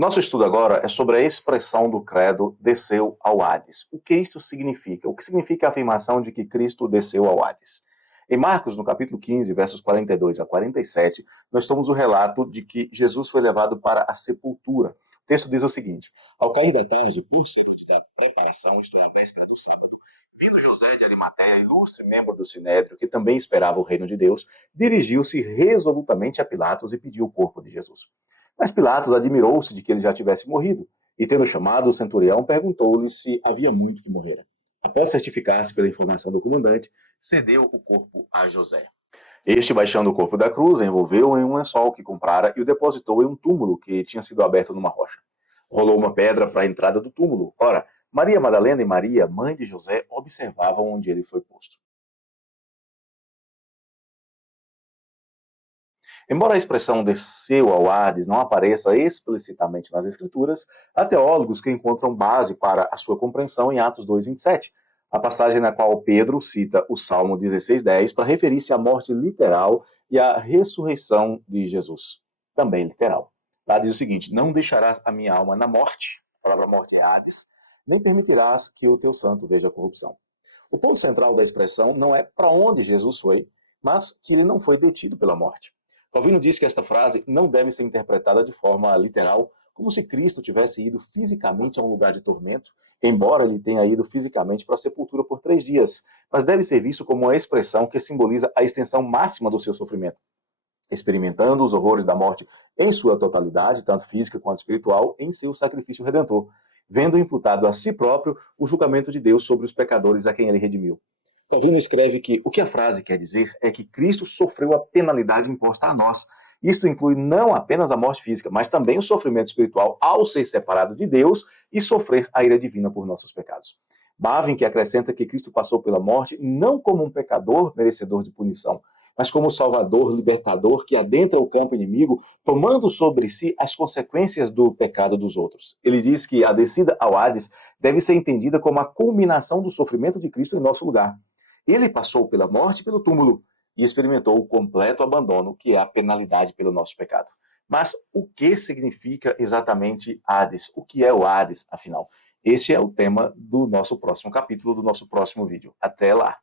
Nosso estudo agora é sobre a expressão do credo desceu ao Hades. O que isso significa? O que significa a afirmação de que Cristo desceu ao Hades? Em Marcos, no capítulo 15, versos 42 a 47, nós temos o relato de que Jesus foi levado para a sepultura. O texto diz o seguinte: ao cair da tarde, por ser o dia da preparação, isto é, a véspera do sábado, vindo José de Arimateia, ilustre membro do Sinédrio, que também esperava o reino de Deus, dirigiu-se resolutamente a Pilatos e pediu o corpo de Jesus. Mas Pilatos admirou-se de que ele já tivesse morrido, e tendo chamado o centurião, perguntou-lhe se havia muito que morrera. Após certificar-se pela informação do comandante, cedeu o corpo a José. Este, baixando o corpo da cruz, envolveu-o em um lençol que comprara e o depositou em um túmulo que tinha sido aberto numa rocha. Rolou uma pedra para a entrada do túmulo. Ora, Maria Madalena e Maria, mãe de José, observavam onde ele foi posto. Embora a expressão desceu ao Hades não apareça explicitamente nas Escrituras, há teólogos que encontram base para a sua compreensão em Atos 2:27, a passagem na qual Pedro cita o Salmo 16:10 para referir-se à morte literal e à ressurreição de Jesus, também literal. Lá diz o seguinte: não deixarás a minha alma na morte, a palavra morte é Hades, nem permitirás que o teu santo veja a corrupção. O ponto central da expressão não é para onde Jesus foi, mas que ele não foi detido pela morte. Calvino diz que esta frase não deve ser interpretada de forma literal, como se Cristo tivesse ido fisicamente a um lugar de tormento, embora ele tenha ido fisicamente para a sepultura por 3 dias, mas deve ser visto como uma expressão que simboliza a extensão máxima do seu sofrimento, experimentando os horrores da morte em sua totalidade, tanto física quanto espiritual, em seu sacrifício redentor, vendo imputado a si próprio o julgamento de Deus sobre os pecadores a quem ele redimiu. Calvino escreve que o que a frase quer dizer é que Cristo sofreu a penalidade imposta a nós. Isto inclui não apenas a morte física, mas também o sofrimento espiritual ao ser separado de Deus e sofrer a ira divina por nossos pecados. Bavin, que acrescenta que Cristo passou pela morte não como um pecador merecedor de punição, mas como Salvador libertador que adentra o campo inimigo, tomando sobre si as consequências do pecado dos outros. Ele diz que a descida ao Hades deve ser entendida como a culminação do sofrimento de Cristo em nosso lugar. Ele passou pela morte e pelo túmulo e experimentou o completo abandono, que é a penalidade pelo nosso pecado. Mas o que significa exatamente Hades? O que é o Hades, afinal? Este é o tema do nosso próximo capítulo, do nosso próximo vídeo. Até lá!